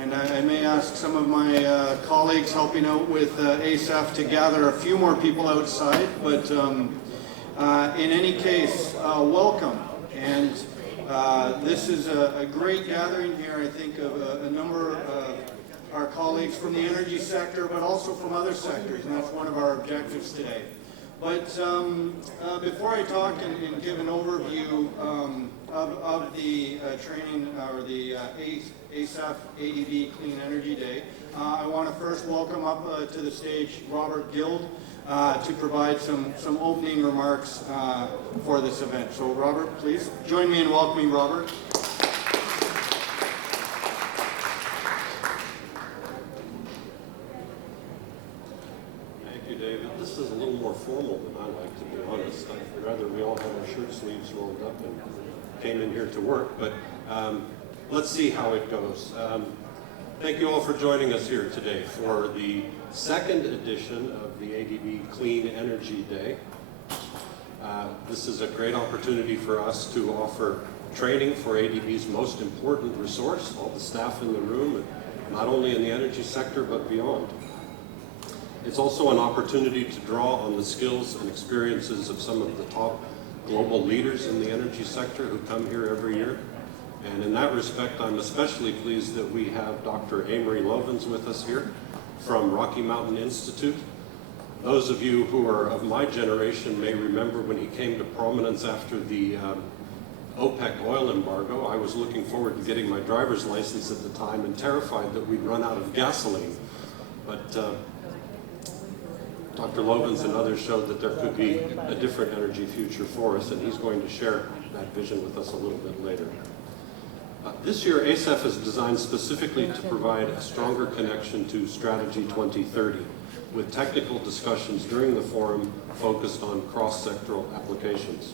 And I may ask some of my colleagues helping out with ACEF to gather a few more people outside, but in any case, welcome. And this is a great gathering here, I think, of a number of our colleagues from the energy sector, but also from other sectors, and that's one of our objectives today. But before I talk and give an overview of the training, or the ACEF ADB Clean Energy Day, I want to first welcome up to the stage Robert Guild to provide some opening remarks for this event. So Robert, please join me in welcoming Robert. This is a little more formal than I like, to be honest. I'd rather we all had our shirt sleeves rolled up and came in here to work, but let's see how it goes. Thank you all for joining us here today for the second edition of the ADB Clean Energy Day. This is a great opportunity for us to offer training for ADB's most important resource, all the staff in the room, not only in the energy sector, but beyond. It's also an opportunity to draw on the skills and experiences of some of the top global leaders in the energy sector who come here every year. And in that respect, I'm especially pleased that we have Dr. Amory Lovins with us here from Rocky Mountain Institute. Those of you who are of my generation may remember when he came to prominence after the OPEC oil embargo. I was looking forward to getting my driver's license at the time and terrified that we'd run out of gasoline. But Dr. Lovins and others showed that there could be a different energy future for us, and he's going to share that vision with us a little bit later. This year, ACEF is designed specifically to provide a stronger connection to Strategy 2030, with technical discussions during the forum focused on cross-sectoral applications.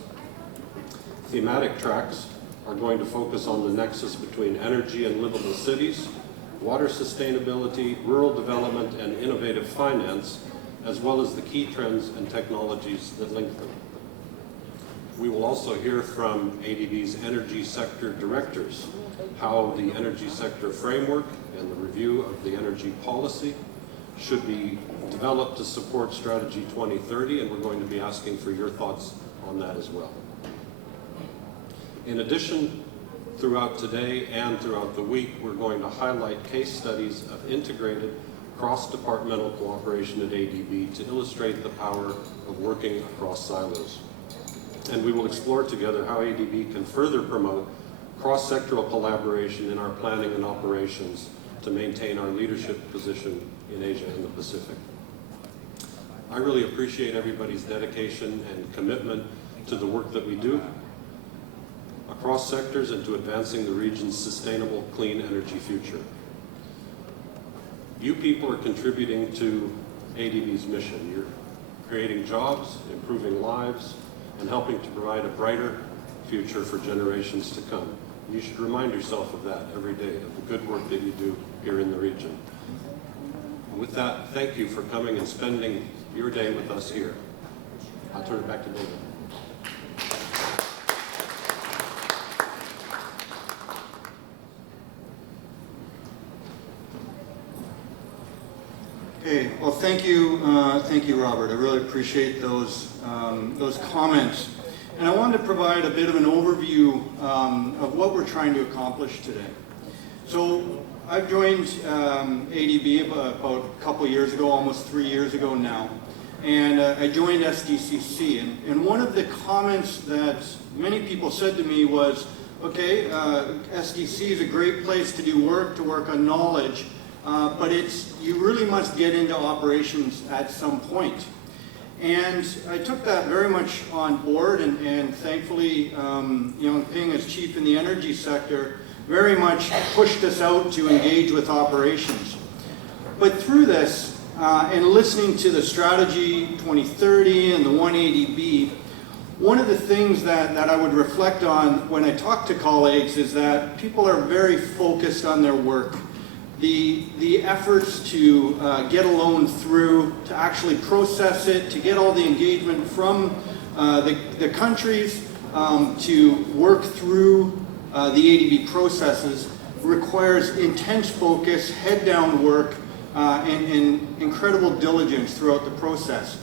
Thematic tracks are going to focus on the nexus between energy and livable cities, water sustainability, rural development, and innovative finance, as well as the key trends and technologies that link them. We will also hear from ADB's energy sector directors, how the energy sector framework and the review of the energy policy should be developed to support Strategy 2030, and we're going to be asking for your thoughts on that as well. In addition, throughout today and throughout the week, we're going to highlight case studies of integrated cross-departmental cooperation at ADB to illustrate the power of working across silos. And we will explore together how ADB can further promote cross-sectoral collaboration in our planning and operations to maintain our leadership position in Asia and the Pacific. I really appreciate everybody's dedication and commitment to the work that we do across sectors and to advancing the region's sustainable, clean energy future. You people are contributing to ADB's mission. You're creating jobs, improving lives, and helping to provide a brighter future for generations to come. You should remind yourself of that every day, of the good work that you do here in the region. And with that, thank you for coming and spending your day with us here. I'll turn it back to David. Okay, well, thank you, Robert. I really appreciate those comments. And I wanted to provide a bit of an overview of what we're trying to accomplish today. So I've joined ADB about a couple years ago, almost 3 years ago now, and I joined SDCC. And one of the comments that many people said to me was, okay, SDC is a great place to do work, to work on knowledge, but you really must get into operations at some point. And I took that very much on board, and thankfully, Ping, as chief in the energy sector, very much pushed us out to engage with operations. But through this, and listening to the Strategy 2030 and the 1ADB, one of the things that I would reflect on when I talk to colleagues is that people are very focused on their work. The efforts to get a loan through, to actually process it, to get all the engagement from the countries, to work through the ADB processes requires intense focus, head-down work, and incredible diligence throughout the process.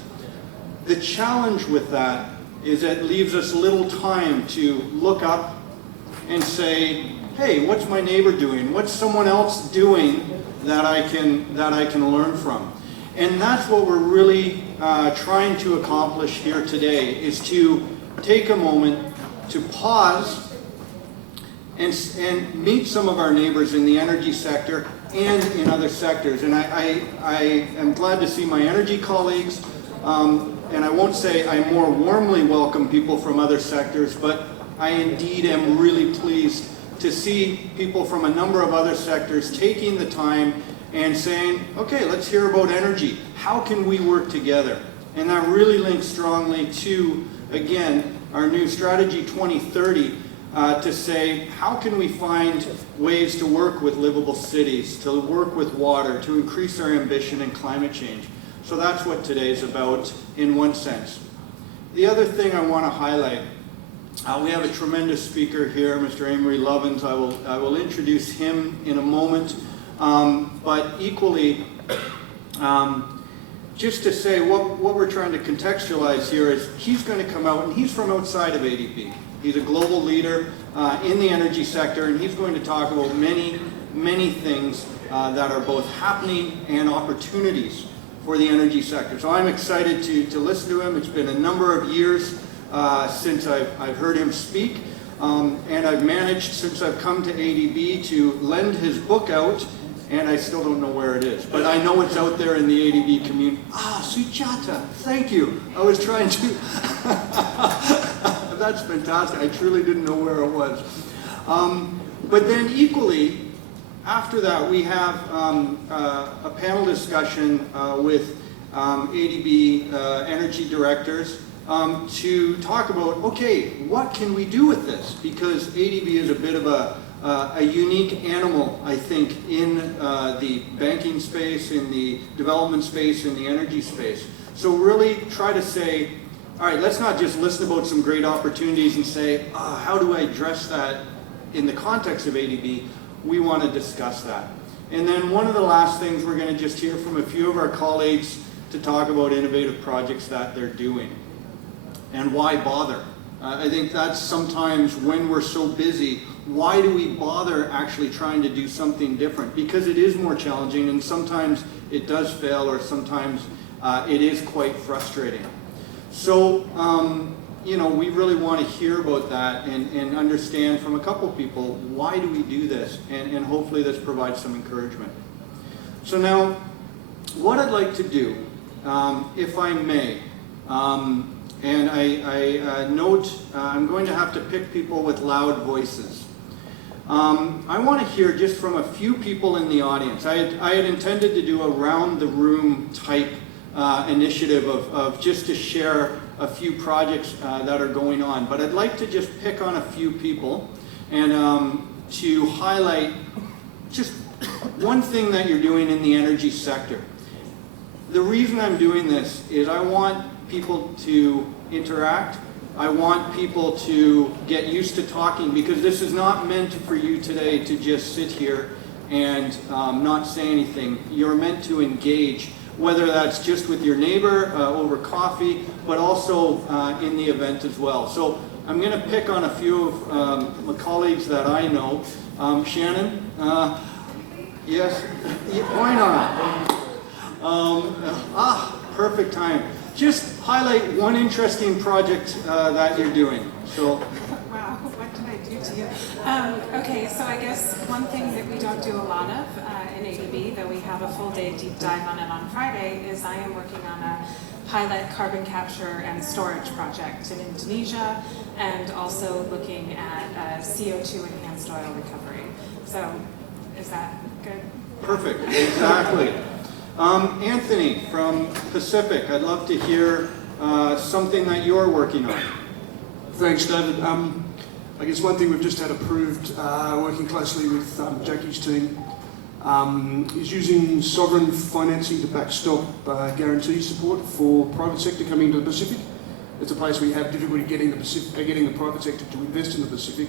The challenge with that is that it leaves us little time to look up and say, hey, what's my neighbor doing? What's someone else doing that I can learn from? And that's what we're really trying to accomplish here today, is to take a moment to pause and meet some of our neighbors in the energy sector and in other sectors. And I am glad to see my energy colleagues, and I won't say I more warmly welcome people from other sectors, but I indeed am really pleased to see people from a number of other sectors taking the time and saying, okay, let's hear about energy. How can we work together? And that really links strongly to, again, our new Strategy 2030, to say, how can we find ways to work with livable cities, to work with water, to increase our ambition in climate change? So that's what today's about in one sense. The other thing I want to highlight, we have a tremendous speaker here, Mr. Amory Lovins. I will introduce him in a moment. But equally, just to say what we're trying to contextualize here is he's going to come out, and he's from outside of ADB. He's a global leader in the energy sector, and he's going to talk about many, many things that are both happening and opportunities for the energy sector. So I'm excited to listen to him. It's been a number of years since I've heard him speak, and I've managed, since I've come to ADB, to lend his book out, and I still don't know where it is, but I know it's out there in the ADB community. Sujata, thank you. I was trying to... That's fantastic. I truly didn't know where it was. But then equally, after that, we have a panel discussion with ADB energy directors to talk about, okay, what can we do with this? Because ADB is a bit of a unique animal, I think, in the banking space, in the development space, in the energy space. So really try to say, all right, let's not just listen about some great opportunities and say, how do I address that in the context of ADB? We want to discuss that. And then one of the last things, we're going to just hear from a few of our colleagues to talk about innovative projects that they're doing. And why bother? I think that's sometimes when we're so busy, why do we bother actually trying to do something different? Because it is more challenging, and sometimes it does fail, or sometimes it is quite frustrating. So, you know, we really want to hear about that and understand from a couple people, why do we do this? And hopefully this provides some encouragement. So now, what I'd like to do, if I may, and I note I'm going to have to pick people with loud voices. I want to hear just from a few people in the audience. I had intended to do a round-the-room type initiative of just to share a few projects that are going on. But I'd like to just pick on a few people and to highlight just one thing that you're doing in the energy sector. The reason I'm doing this is I want people to interact. I want people to get used to talking, because this is not meant for you today to just sit here and not say anything. You're meant to engage, whether that's just with your neighbor over coffee, but also in the event as well. So I'm going to pick on a few of my colleagues that I know. Shannon? Yes? Why not? Perfect time. Just highlight one interesting project that you're doing. So. Wow, what did I do to you? Okay, so I guess one thing that we don't do a lot of in ADB, though we have a full day deep dive on it on Friday, is I am working on a pilot carbon capture and storage project in Indonesia, and also looking at CO2 enhanced oil recovery. So is that good? Perfect, exactly. Anthony from Pacific, I'd love to hear something that you're working on. Thanks, David. I guess one thing we've just had approved, working closely with Jackie's team, is using sovereign financing to backstop guarantee support for private sector coming into the Pacific. It's a place we have difficulty getting the private sector to invest in the Pacific.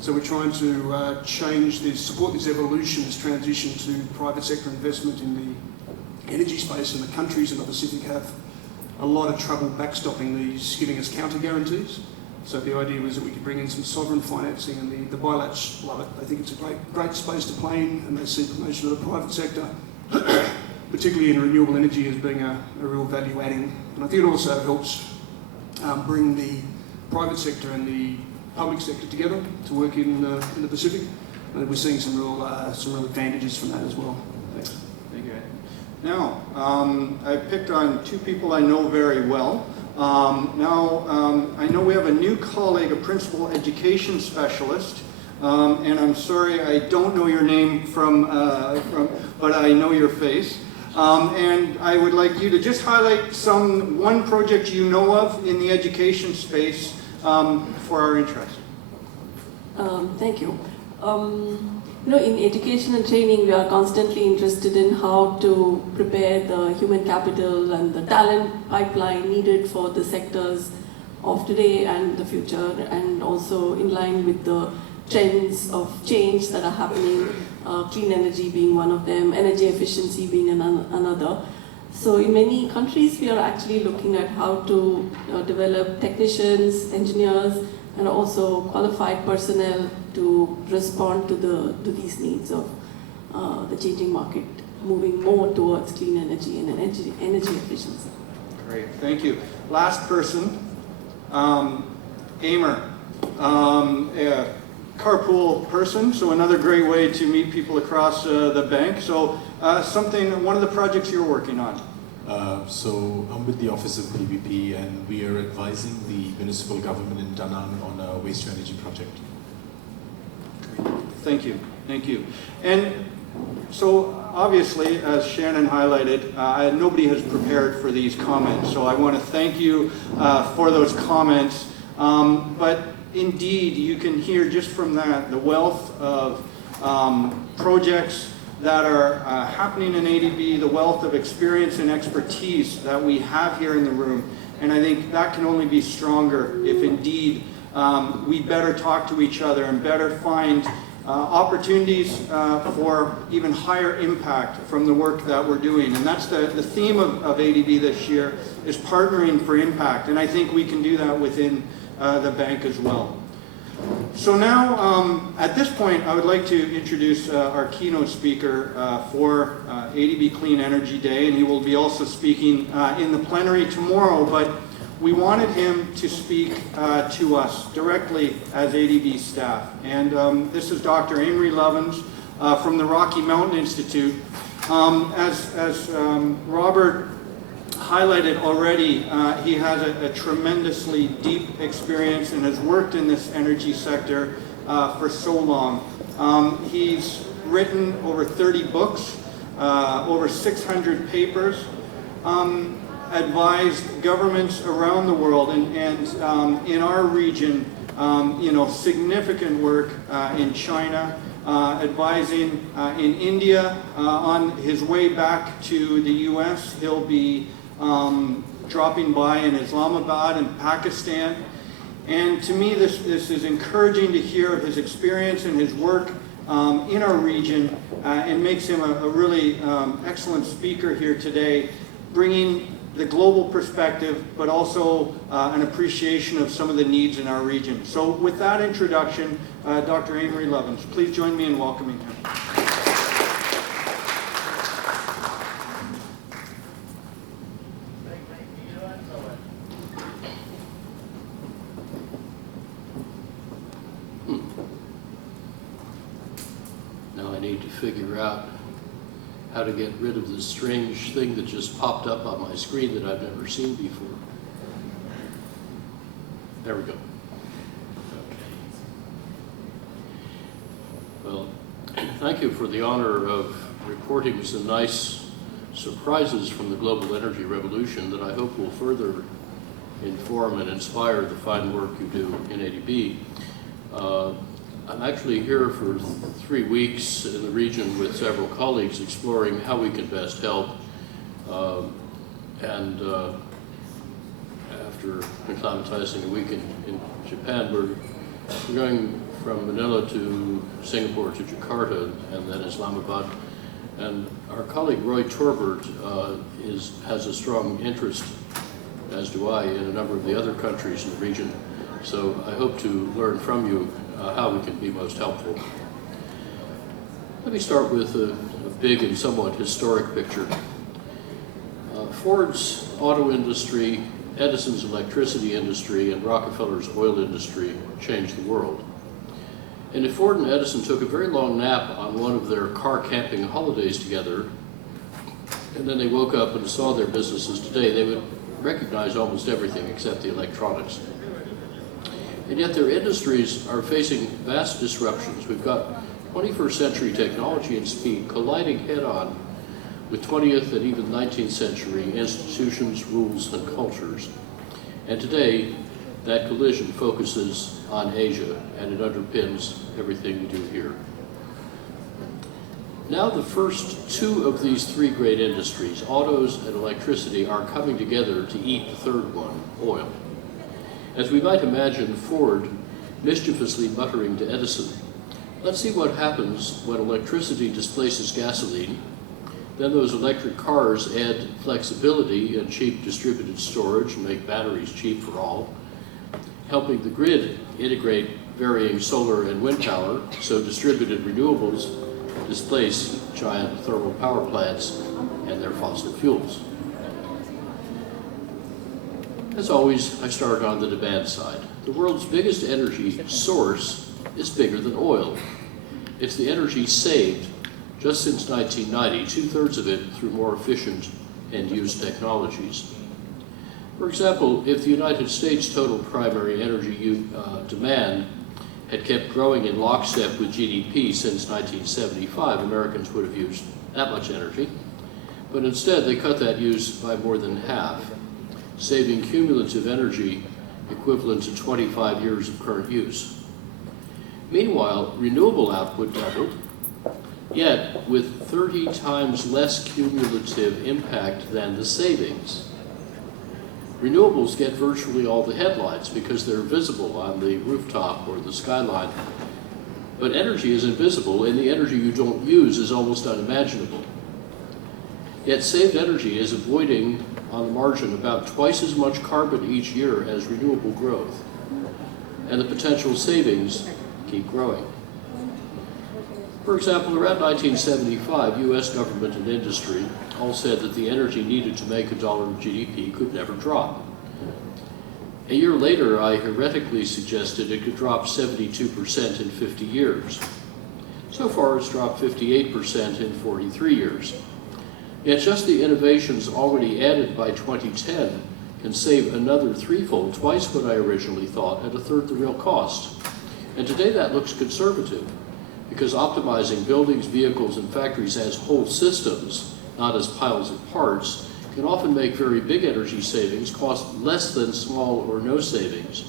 So we're trying to change this, support this evolution, this transition to private sector investment in the energy space, and the countries in the Pacific have a lot of trouble backstopping these, giving us counter guarantees. So the idea was that we could bring in some sovereign financing, and the bilats love it. They think it's a great space to play in, and they see promotion of the private sector, particularly in renewable energy, as being a real value adding. And I think it also helps bring the private sector and the public sector together to work in the Pacific. And we're seeing some real advantages from that as well. Thanks. Thank you. Now, I picked on two people I know very well. I know we have a new colleague, a principal education specialist, and I'm sorry I don't know your name but I know your face. And I would like you to just highlight one project you know of in the education space for our interest. Thank you. In education and training, we are constantly interested in how to prepare the human capital and the talent pipeline needed for the sectors of today and the future, and also in line with the trends of change that are happening, clean energy being one of them, energy efficiency being another. So in many countries, we are actually looking at how to develop technicians, engineers, and also qualified personnel to respond to these needs of the changing market, moving more towards clean energy and energy efficiency. Great, thank you. Last person, Aimer, a carpool person, so another great way to meet people across the bank. So one of the projects you're working on. So I'm with the Office of PVP, and we are advising the municipal government in Da Nang on a waste to energy project. Thank you, thank you. And so obviously, as Shannon highlighted, nobody has prepared for these comments, so I want to thank you for those comments. But indeed, you can hear just from that the wealth of projects that are happening in ADB, the wealth of experience and expertise that we have here in the room. And I think that can only be stronger if indeed we better talk to each other and better find opportunities for even higher impact from the work that we're doing. And that's the theme of ADB this year, is partnering for impact. And I think we can do that within the bank as well. So now, at this point, I would like to introduce our keynote speaker for ADB Clean Energy Day, and he will be also speaking in the plenary tomorrow, but we wanted him to speak to us directly as ADB staff. And this is Dr. Amory Lovins from the Rocky Mountain Institute. As Robert highlighted already, he has a tremendously deep experience and has worked in this energy sector for so long. He's written over 30 books, over 600 papers, advised governments around the world, and in our region, significant work in China, advising in India. On his way back to the US, he'll be dropping by in Islamabad and Pakistan. And to me, this is encouraging to hear of his experience and his work in our region, and makes him a really excellent speaker here today, bringing the global perspective, but also an appreciation of some of the needs in our region. So with that introduction, Dr. Amory Lovins, please join me in welcoming him. Now I need to figure out how to get rid of this strange thing that just popped up on my screen that I've never seen before. There we go. Okay. Well, thank you for the honor of reporting some nice surprises from the global energy revolution that I hope will further inform and inspire the fine work you do in ADB. I'm actually here for 3 weeks in the region with several colleagues exploring how we can best help. After acclimatizing a week in Japan, we're going from Manila to Singapore to Jakarta and then Islamabad. And our colleague Roy Torbert has a strong interest, as do I, in a number of the other countries in the region. So I hope to learn from you how we can be most helpful. Let me start with a big and somewhat historic picture. Ford's auto industry, Edison's electricity industry, and Rockefeller's oil industry changed the world. And if Ford and Edison took a very long nap on one of their car camping holidays together, and then they woke up and saw their businesses today, they would recognize almost everything except the electronics. And yet their industries are facing vast disruptions. We've got 21st century technology and speed colliding head-on with 20th and even 19th century institutions, rules, and cultures. And today, that collision focuses on Asia, and it underpins everything we do here. Now the first two of these three great industries, autos and electricity, are coming together to eat the third one, oil. As we might imagine Ford mischievously muttering to Edison, "Let's see what happens when electricity displaces gasoline. Then those electric cars add flexibility and cheap distributed storage and make batteries cheap for all, helping the grid integrate varying solar and wind power so distributed renewables displace giant thermal power plants and their fossil fuels." As always, I start on the demand side. The world's biggest energy source is bigger than oil. It's the energy saved just since 1990, 2/3 of it through more efficient end-use technologies. For example, if the United States total primary energy demand had kept growing in lockstep with GDP since 1975, Americans would have used that much energy. But instead, they cut that use by more than half, saving cumulative energy equivalent to 25 years of current use. Meanwhile, renewable output doubled, yet with 30 times less cumulative impact than the savings. Renewables get virtually all the headlines because they're visible on the rooftop or the skyline. But energy is invisible, and the energy you don't use is almost unimaginable. Yet saved energy is avoiding, on the margin, about twice as much carbon each year as renewable growth. And the potential savings keep growing. For example, around 1975, US government and industry all said that the energy needed to make $1 of GDP could never drop. A year later, I heretically suggested it could drop 72% in 50 years. So far, it's dropped 58% in 43 years. Yet just the innovations already added by 2010 can save another threefold, twice what I originally thought, at a third the real cost. And today that looks conservative, because optimizing buildings, vehicles, and factories as whole systems, not as piles of parts, can often make very big energy savings cost less than small or no savings,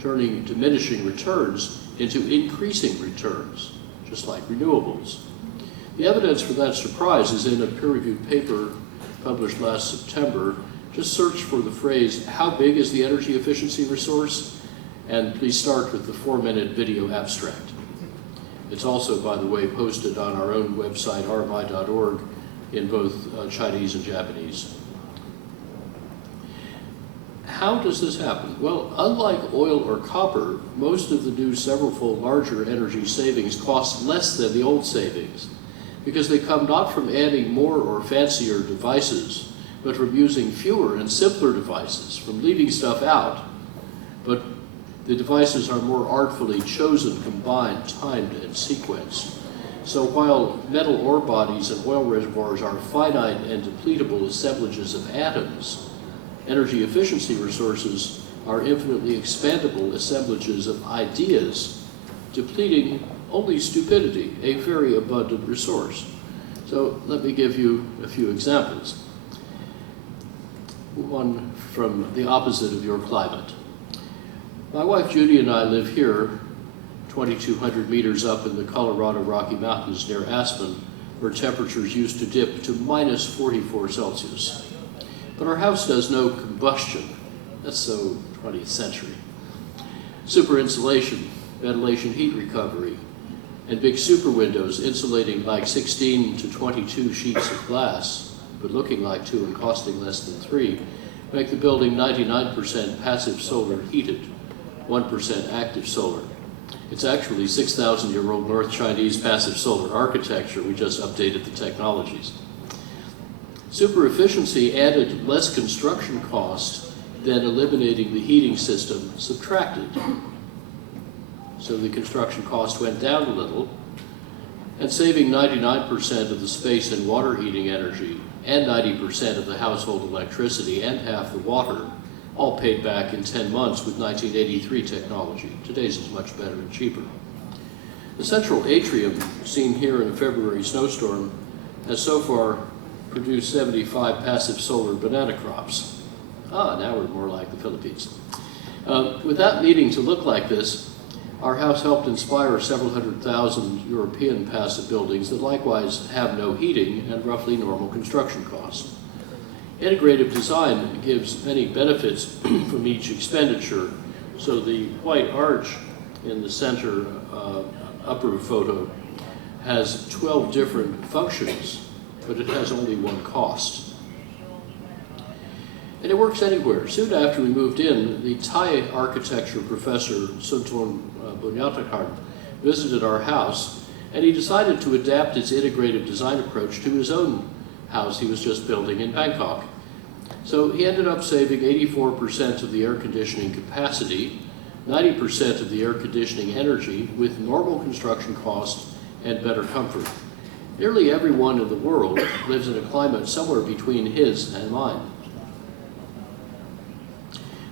turning diminishing returns into increasing returns, just like renewables. The evidence for that surprise is in a peer-reviewed paper published last September. Just search for the phrase, "How big is the energy efficiency resource?" and please start with the 4-minute video abstract. It's also, by the way, posted on our own website, rmi.org, in both Chinese and Japanese. How does this happen? Well, unlike oil or copper, most of the new several-fold larger energy savings cost less than the old savings, because they come not from adding more or fancier devices, but from using fewer and simpler devices, from leaving stuff out. But the devices are more artfully chosen, combined, timed, and sequenced. So while metal ore bodies and oil reservoirs are finite and depletable assemblages of atoms, energy efficiency resources are infinitely expandable assemblages of ideas, depleting only stupidity, a very abundant resource. So let me give you a few examples. One from the opposite of your climate. My wife Judy and I live here, 2,200 meters up in the Colorado Rocky Mountains near Aspen, where temperatures used to dip to minus 44 Celsius. But our house does no combustion. That's so 20th century. Super insulation ventilation heat recovery, and big super windows insulating like 16 to 22 sheets of glass, but looking like 2 and costing less than 3, make the building 99% passive solar heated, 1% active solar. It's actually 6,000-year-old North Chinese passive solar architecture. We just updated the technologies. Super efficiency added less construction cost than eliminating the heating system subtracted. So the construction cost went down a little, and saving 99% of the space and water heating energy and 90% of the household electricity and half the water, all paid back in 10 months with 1983 technology. Today's is much better and cheaper. The central atrium, seen here in a February snowstorm, has so far produced 75 passive solar banana crops. Now we're more like the Philippines. Without needing to look like this, our house helped inspire several 100,000 European passive buildings that likewise have no heating and roughly normal construction costs. Integrative design gives many benefits from each expenditure. So the white arch in the center upper photo has 12 different functions, but it has only one cost. And it works anywhere. Soon after we moved in, the Thai architecture professor, Sunton Bunyatakar, visited our house, and he decided to adapt his integrative design approach to his own house he was just building in Bangkok. So he ended up saving 84% of the air conditioning capacity, 90% of the air conditioning energy with normal construction costs and better comfort. Nearly everyone in the world lives in a climate somewhere between his and mine.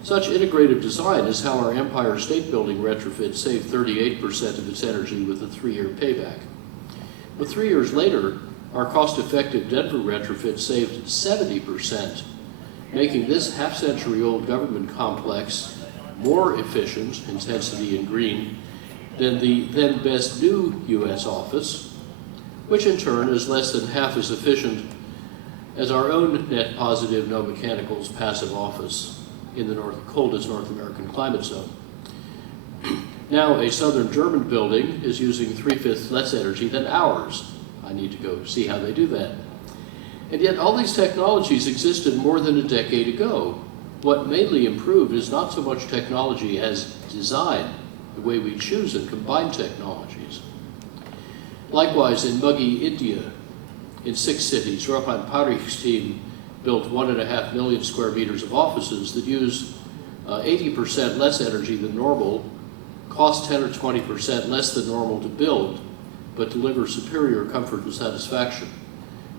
Such integrative design is how our Empire State Building retrofit saved 38% of its energy with a 3-year payback. But 3 years later, our cost-effective Denver retrofit saved 70%, making this half-century-old government complex more efficient, intensity in green, than the then best new U.S. office, which in turn is less than half as efficient as our own net positive, no mechanicals passive office in the coldest North American climate zone. Now a southern German building is using 3/5 less energy than ours. I need to go see how they do that. And yet all these technologies existed more than a decade ago. What mainly improved is not so much technology as design, the way we choose and combine technologies. Likewise, in muggy India, in 6 cities, Rohan Parikh's team built 1.5 million square meters of offices that use 80% less energy than normal, cost 10 or 20% less than normal to build, but deliver superior comfort and satisfaction.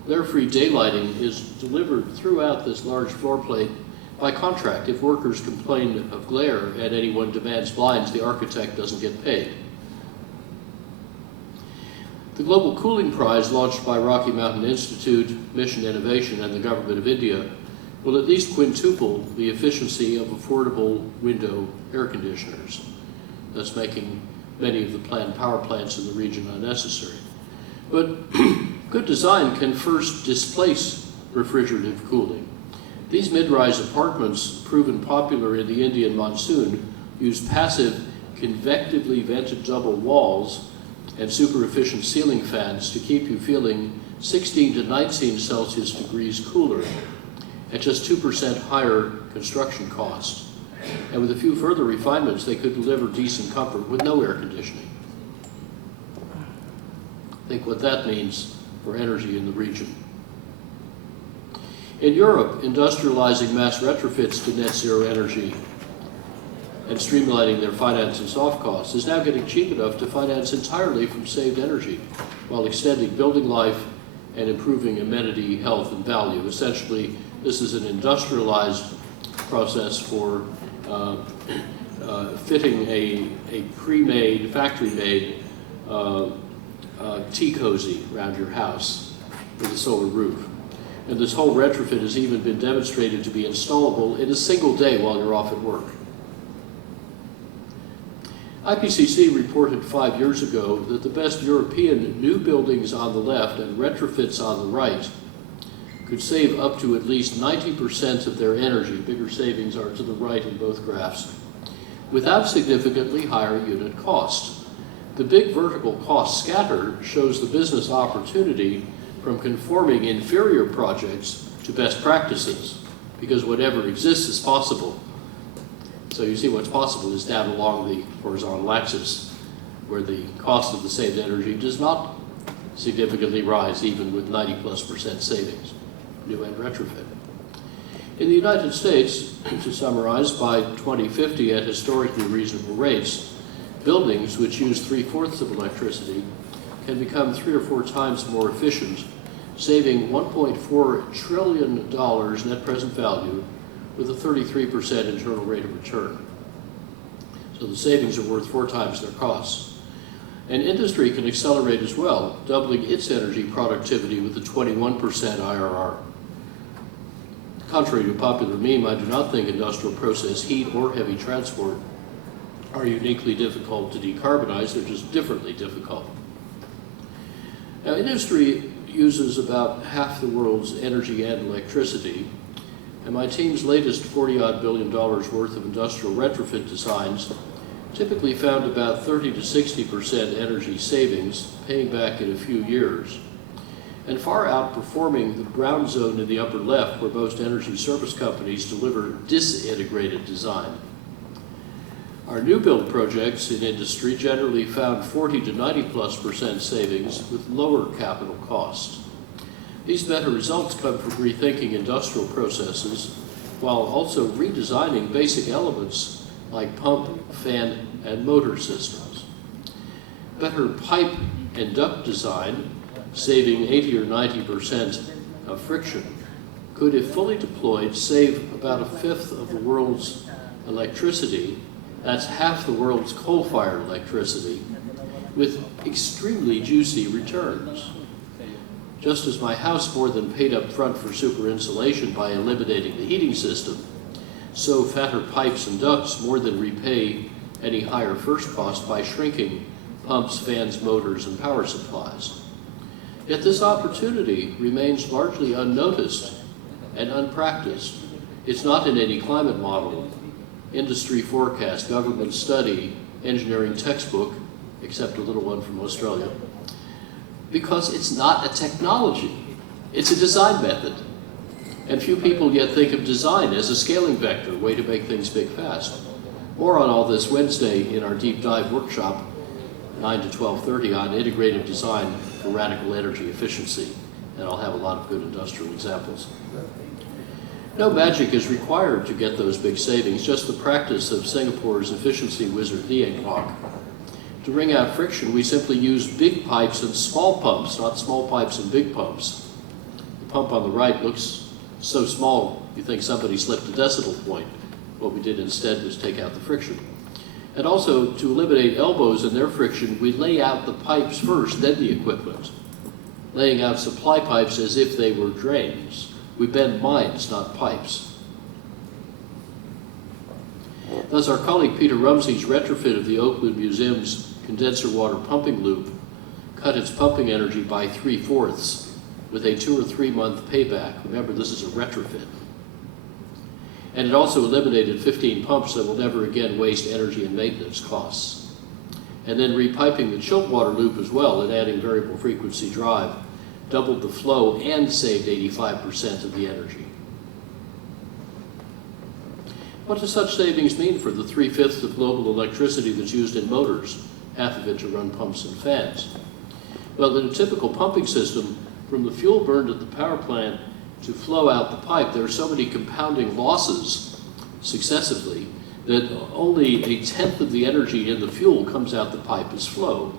Glare-free daylighting is delivered throughout this large floor plate by contract. If workers complain of glare and anyone demands blinds, the architect doesn't get paid. The Global Cooling Prize, launched by Rocky Mountain Institute, Mission Innovation, and the Government of India, will at least quintuple the efficiency of affordable window air conditioners, thus making many of the planned power plants in the region unnecessary. But good design can first displace refrigerative cooling. These mid-rise apartments, proven popular in the Indian monsoon, use passive, convectively vented double walls and super efficient ceiling fans to keep you feeling 16 to 19 Celsius degrees cooler at just 2% higher construction cost. And with a few further refinements, they could deliver decent comfort with no air conditioning. Think what that means for energy in the region. In Europe, industrializing mass retrofits to net zero energy and streamlining their finance and soft costs is now getting cheap enough to finance entirely from saved energy, while extending building life and improving amenity, health, and value. Essentially, this is an industrialized process for fitting a pre-made, factory-made tea cozy around your house with a solar roof. And this whole retrofit has even been demonstrated to be installable in a single day while you're off at work. IPCC reported 5 years ago that the best European new buildings on the left and retrofits on the right could save up to at least 90% of their energy. Bigger savings are to the right in both graphs. without significantly higher unit cost. The big vertical cost scatter shows the business opportunity from conforming inferior projects to best practices, because whatever exists is possible. So you see what's possible is down along the horizontal axis, where the cost of the saved energy does not significantly rise even with 90+% savings, new and retrofit. In the United States, to summarize, by 2050 at historically reasonable rates, buildings which use 3/4 of electricity can become 3 or 4 times more efficient, saving $1.4 trillion net present value with a 33% internal rate of return. So the savings are worth 4 times their costs. And industry can accelerate as well, doubling its energy productivity with a 21% IRR. Contrary to popular meme, I do not think industrial process heat or heavy transport are uniquely difficult to decarbonize, they're just differently difficult. Now, industry uses about half the world's energy and electricity, and my team's latest $40-odd billion worth of industrial retrofit designs typically found about 30 to 60% energy savings, paying back in a few years, and far outperforming the brown zone in the upper left, where most energy service companies deliver disintegrated design. Our new build projects in industry generally found 40 to 90+% savings with lower capital costs. These better results come from rethinking industrial processes while also redesigning basic elements like pump, fan, and motor systems. Better pipe and duct design, saving 80 or 90% of friction, could, if fully deployed, save about 1/5 of the world's electricity. That's half the world's coal-fired electricity, with extremely juicy returns. Just as my house more than paid up front for super insulation by eliminating the heating system, so fatter pipes and ducts more than repay any higher first cost by shrinking pumps, fans, motors, and power supplies. Yet this opportunity remains largely unnoticed and unpracticed. It's not in any climate model, industry forecast, government study, engineering textbook, except a little one from Australia, because it's not a technology, it's a design method. And few people yet think of design as a scaling vector, way to make things big fast. More on all this Wednesday in our deep dive workshop, 9 to 12:30, on integrative design for radical energy efficiency. And I'll have a lot of good industrial examples. No magic is required to get those big savings, just the practice of Singapore's efficiency wizard Liang Kwok. To wring out friction, we simply use big pipes and small pumps, not small pipes and big pumps. The pump on the right looks so small you think somebody slipped a decimal point. What we did instead was take out the friction. And also, to eliminate elbows in their friction, we lay out the pipes first, then the equipment, laying out supply pipes as if they were drains. We bend minds, not pipes. Thus, our colleague Peter Rumsey's retrofit of the Oakland Museum's condenser water pumping loop cut its pumping energy by 3/4 with a 2 or 3 month payback. Remember, this is a retrofit. And it also eliminated 15 pumps that will never again waste energy and maintenance costs. And then repiping the chilled water loop as well and adding variable frequency drive doubled the flow and saved 85% of the energy. What does such savings mean for the 3/5 of global electricity that's used in motors, half of it to run pumps and fans? Well, in a typical pumping system, from the fuel burned at the power plant to flow out the pipe, there are so many compounding losses successively that only 1/10 of the energy in the fuel comes out the pipe as flow.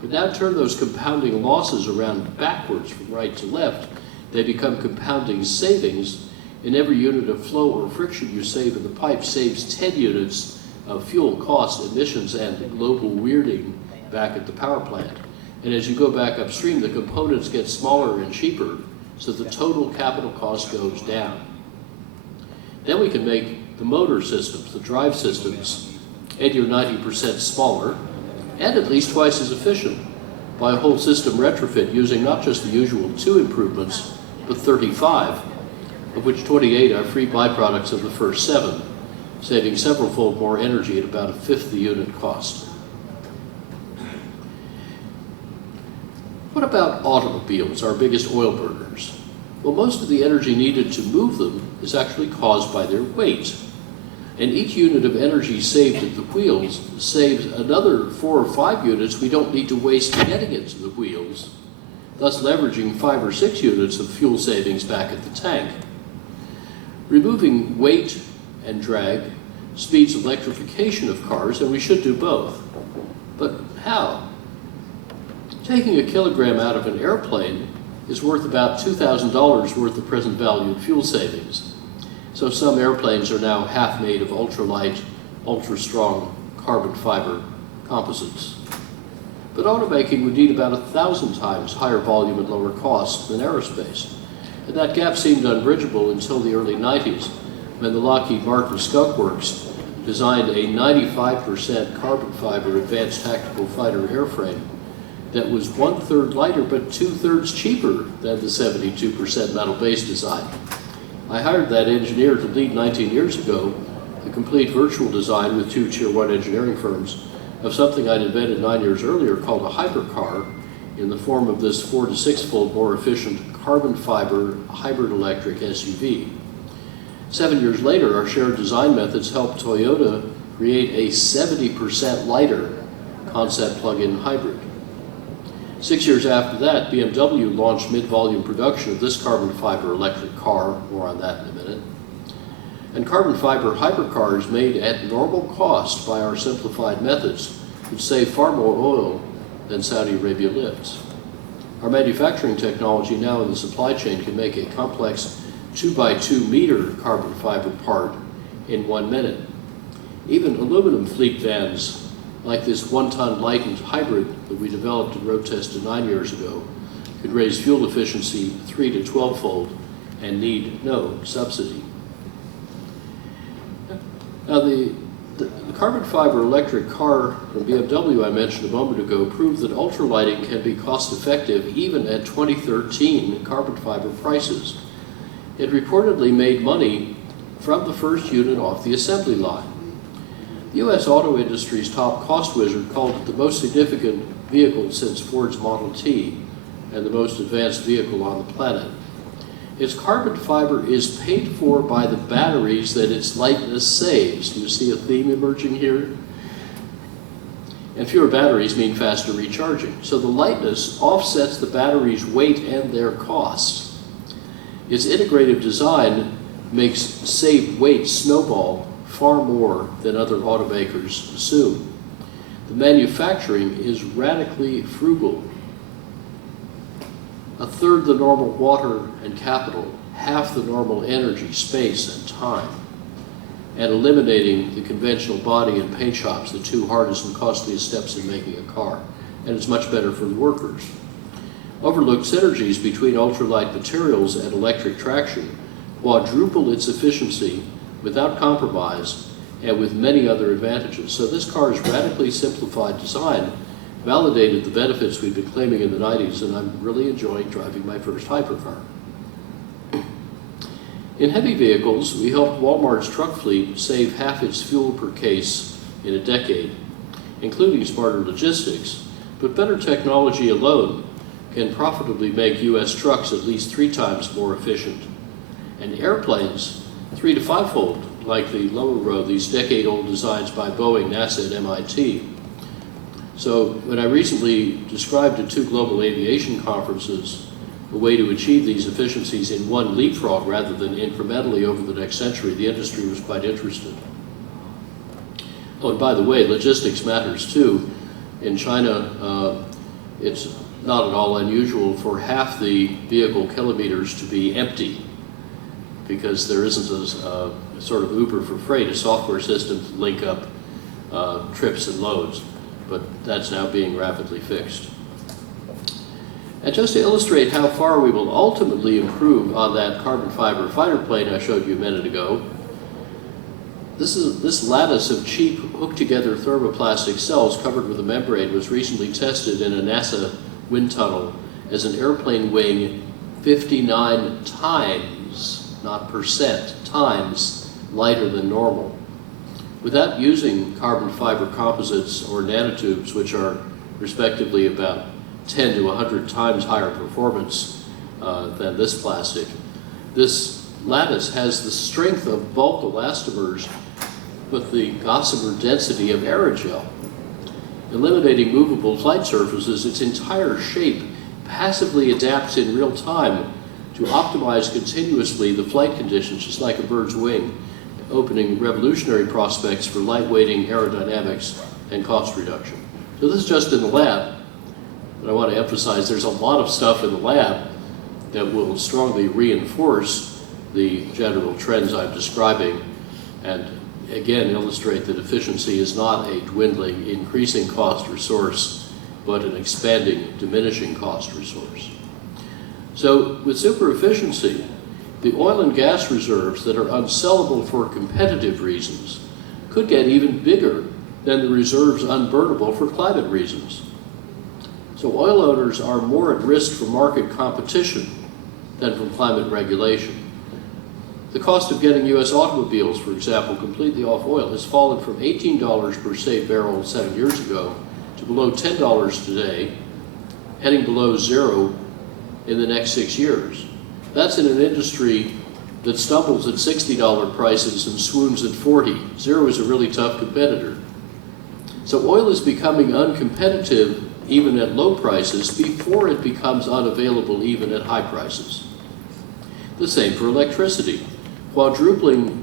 But now turn those compounding losses around backwards from right to left, they become compounding savings. In every unit of flow or friction you save in the pipe saves 10 units of fuel cost, emissions, and global weirding back at the power plant. And as you go back upstream, the components get smaller and cheaper, so the total capital cost goes down. Then we can make the motor systems, the drive systems, 80 or 90% smaller, and at least twice as efficient by a whole system retrofit using not just the usual 2 improvements, but 35, of which 28 are free byproducts of the first 7. saving several-fold more energy at about a fifth the unit cost. What about automobiles, our biggest oil burners? Well, most of the energy needed to move them is actually caused by their weight. And each unit of energy saved at the wheels saves another 4 or 5 units we don't need to waste getting it to the wheels, thus leveraging 5 or 6 units of fuel savings back at the tank. Removing weight and drag speeds electrification of cars, and we should do both. But how? Taking a kilogram out of an airplane is worth about $2,000 worth of present value of fuel savings. So some airplanes are now half made of ultralight, ultra-strong carbon fiber composites. But automaking would need about 1,000 times higher volume and lower cost than aerospace. And that gap seemed unbridgeable until the early 90s, when the Lockheed Martin Skunk Works designed a 95% carbon fiber advanced tactical fighter airframe that was 1/3 lighter but 2/3 cheaper than the 72% metal base design. I hired that engineer to lead 19 years ago the complete virtual design with 2 Tier 1 engineering firms of something I'd invented 9 years earlier called a hypercar in the form of this 4 to 6-fold more efficient carbon fiber hybrid electric SUV. 7 years later, our shared design methods helped Toyota create a 70% lighter concept plug-in hybrid. 6 years after that, BMW launched mid-volume production of this carbon fiber electric car, more on that in a minute. And carbon fiber hypercars made at normal cost by our simplified methods would save far more oil than Saudi Arabia lifts. Our manufacturing technology now in the supply chain can make a complex 2x2 meter carbon fiber part in 1 minute. Even aluminum fleet vans like this 1-ton lightened hybrid that we developed and road tested 9 years ago could raise fuel efficiency 3 to 12-fold and need no subsidy. Now the carbon fiber electric car from BMW I mentioned a moment ago proved that ultralighting can be cost effective even at 2013 carbon fiber prices. It reportedly made money from the first unit off the assembly line. The U.S. auto industry's top cost wizard called it the most significant vehicle since Ford's Model T and the most advanced vehicle on the planet. Its carbon fiber is paid for by the batteries that its lightness saves. Do you see a theme emerging here? And fewer batteries mean faster recharging. So the lightness offsets the battery's weight and their cost. Its integrative design makes saved weight snowball far more than other automakers assume. The manufacturing is radically frugal. 1/3 the normal water and capital, 1/2 the normal energy, space, and time, and eliminating the conventional body and paint shops, the 2 hardest and costliest steps in making a car. And it's much better for the workers. Overlooked synergies between ultralight materials and electric traction quadruple its efficiency without compromise and with many other advantages. So this car's radically simplified design validated the benefits we've been claiming in the 90s, and I'm really enjoying driving my first hypercar. In heavy vehicles, we helped Walmart's truck fleet save half its fuel per case in a decade, including smarter logistics, but better technology alone can profitably make U.S. trucks at least 3 times more efficient, and airplanes 3 to 5-fold, like the lower row, these decade-old designs by Boeing, NASA, and MIT. So when I recently described at 2 global aviation conferences a way to achieve these efficiencies in one leapfrog rather than incrementally over the next century, the industry was quite interested. Oh, and by the way, logistics matters too. In China, it's not at all unusual for half the vehicle kilometers to be empty because there isn't a sort of Uber for freight, a software system to link up trips and loads, but that's now being rapidly fixed. And just to illustrate how far we will ultimately improve on that carbon fiber fighter plane I showed you a minute ago, this lattice of cheap hooked-together thermoplastic cells covered with a membrane was recently tested in a NASA wind tunnel as an airplane wing 59 times, not percent, times lighter than normal. without using carbon fiber composites or nanotubes, which are respectively about 10 to 100 times higher performance than this plastic. This lattice has the strength of bulk elastomers, but the gossamer density of aerogel. Eliminating movable flight surfaces, its entire shape passively adapts in real time to optimize continuously the flight conditions, just like a bird's wing, opening revolutionary prospects for lightweighting, aerodynamics, and cost reduction. So this is just in the lab, but I want to emphasize there's a lot of stuff in the lab that will strongly reinforce the general trends I'm describing, and again illustrate that efficiency is not a dwindling, increasing cost resource, but an expanding, diminishing cost resource. So with super efficiency, the oil and gas reserves that are unsellable for competitive reasons could get even bigger than the reserves unburnable for climate reasons. So oil owners are more at risk for market competition than from climate regulation. The cost of getting U.S. automobiles, for example, completely off oil has fallen from $18 per saved barrel 7 years ago to below $10 today, heading below zero in the next 6 years. That's in an industry that stumbles at $60 prices and swoons at 40. Zero is a really tough competitor. So oil is becoming uncompetitive even at low prices before it becomes unavailable even at high prices. The same for electricity. Quadrupling